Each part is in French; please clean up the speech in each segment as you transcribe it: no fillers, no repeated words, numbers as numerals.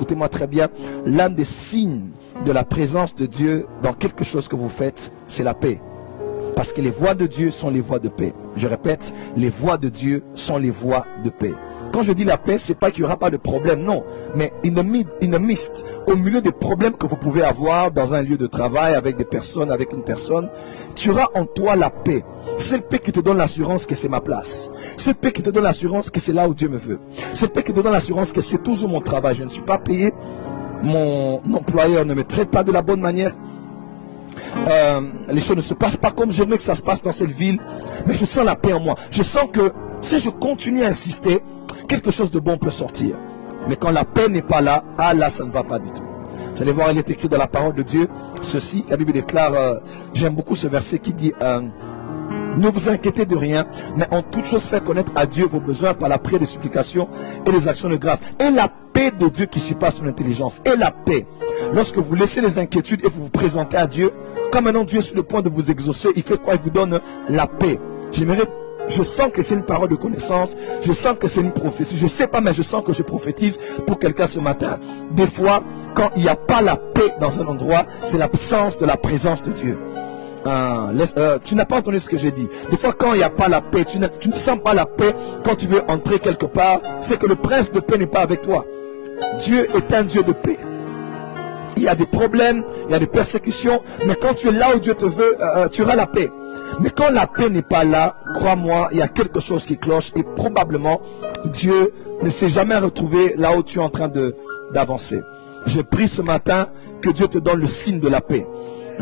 écoutez-moi très bien, l'un des signes de la présence de Dieu dans quelque chose que vous faites, c'est la paix. Parce que les voies de Dieu sont les voies de paix. Je répète, les voies de Dieu sont les voies de paix. Quand je dis la paix, c'est pas qu'il n'y aura pas de problème, non. Mais in the midst, au milieu des problèmes que vous pouvez avoir dans un lieu de travail, avec des personnes, avec une personne, tu auras en toi la paix. Cette paix qui te donne l'assurance que c'est ma place. Cette paix qui te donne l'assurance que c'est là où Dieu me veut. Cette paix qui te donne l'assurance que c'est toujours mon travail. Je ne suis pas payé. Mon employeur ne me traite pas de la bonne manière. Les choses ne se passent pas comme j'aimerais que ça se passe dans cette ville. Mais je sens la paix en moi. Je sens que si je continue à insister, quelque chose de bon peut sortir. Mais quand la paix n'est pas là, ah là, ça ne va pas du tout. Vous allez voir, il est écrit dans la parole de Dieu ceci. La Bible déclare, j'aime beaucoup ce verset qui dit, ne vous inquiétez de rien, mais en toute chose faites connaître à Dieu vos besoins par la prière, des supplications et les actions de grâce. Et la paix de Dieu qui surpasse son intelligence. Et la paix. Lorsque vous laissez les inquiétudes et vous vous présentez à Dieu, quand maintenant Dieu est sur le point de vous exaucer, il fait quoi? Il vous donne la paix. Je sens que c'est une parole de connaissance. Je sens que c'est une prophétie. Je ne sais pas, mais je sens que je prophétise pour quelqu'un ce matin. Des fois, quand il n'y a pas la paix dans un endroit, c'est l'absence de la présence de Dieu. Tu n'as pas entendu ce que j'ai dit. Des fois, quand il n'y a pas la paix, tu ne sens pas la paix quand tu veux entrer quelque part, c'est que le prince de paix n'est pas avec toi. Dieu est un Dieu de paix. Il y a des problèmes, il y a des persécutions, mais quand tu es là où Dieu te veut, tu auras la paix. Mais quand la paix n'est pas là, crois-moi, il y a quelque chose qui cloche et probablement Dieu ne s'est jamais retrouvé là où tu es en train d'avancer. Je prie ce matin que Dieu te donne le signe de la paix.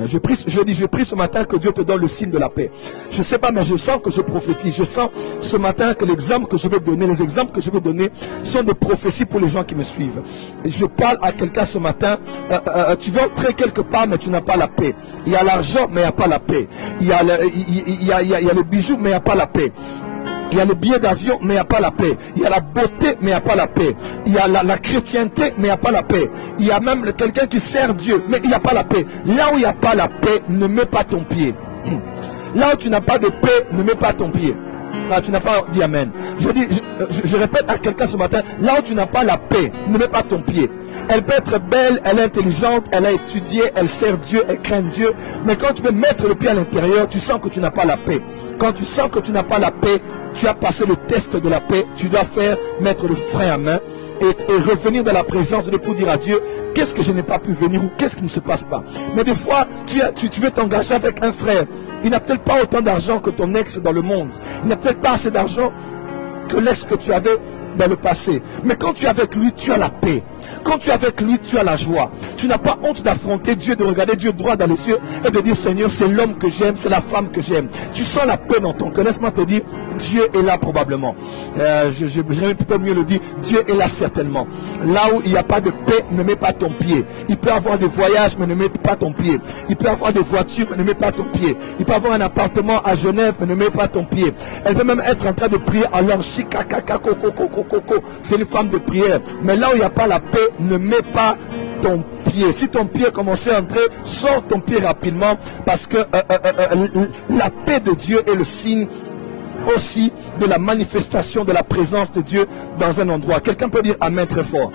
Je prie ce matin que Dieu te donne le signe de la paix. Je ne sais pas, mais je sens que je prophétise. Je sens ce matin que l'exemple que je vais donner, les exemples que je vais donner sont des prophéties pour les gens qui me suivent. Je parle à quelqu'un ce matin, tu veux entrer quelque part, mais tu n'as pas la paix. Il y a l'argent, mais il n'y a pas la paix. Il y a le bijou, mais il n'y a pas la paix. Il y a le billet d'avion, mais il n'y a pas la paix. Il y a la beauté, mais il n'y a pas la paix. Il y a la chrétienté, mais il n'y a pas la paix. Il y a même quelqu'un qui sert Dieu, mais il n'y a pas la paix. Là où il n'y a pas la paix, ne mets pas ton pied. Là où tu n'as pas de paix, ne mets pas ton pied. Ah, tu n'as pas dit amen. Je répète à quelqu'un ce matin, là où tu n'as pas la paix, ne mets pas ton pied. Elle peut être belle, elle est intelligente, elle a étudié, elle sert Dieu, elle craint Dieu. Mais quand tu veux mettre le pied à l'intérieur, tu sens que tu n'as pas la paix. Quand tu sens que tu n'as pas la paix, tu as passé le test de la paix. Tu dois mettre le frein à main et revenir dans la présence de Dieu pour dire à Dieu, qu'est-ce que je n'ai pas pu venir ou qu'est-ce qui ne se passe pas. Mais des fois, tu veux t'engager avec un frère. Il n'a peut-être pas autant d'argent que ton ex dans le monde. Il n'a peut-être pas assez d'argent que l'ex que tu avais dans le passé. Mais quand tu es avec lui, tu as la paix. Quand tu es avec lui, tu as la joie. Tu n'as pas honte d'affronter Dieu, de regarder Dieu droit dans les yeux et de dire, Seigneur, c'est l'homme que j'aime, c'est la femme que j'aime. Tu sens la paix dans ton cœur. Laisse-moi te dire, Dieu est là probablement. J'aimerais peut-être mieux le dire, Dieu est là certainement. Là où il n'y a pas de paix, ne mets pas ton pied. Il peut avoir des voyages, mais ne mets pas ton pied. Il peut avoir des voitures, mais ne mets pas ton pied. Il peut avoir un appartement à Genève, mais ne mets pas ton pied. Elle peut même être en train de prier à langue c'est une femme de prière. Mais là où il n'y a pas la paix, ne mets pas ton pied. Si ton pied commence à entrer, sors ton pied rapidement parce que la paix de Dieu est le signe aussi de la manifestation de la présence de Dieu dans un endroit. Quelqu'un peut dire amen très fort.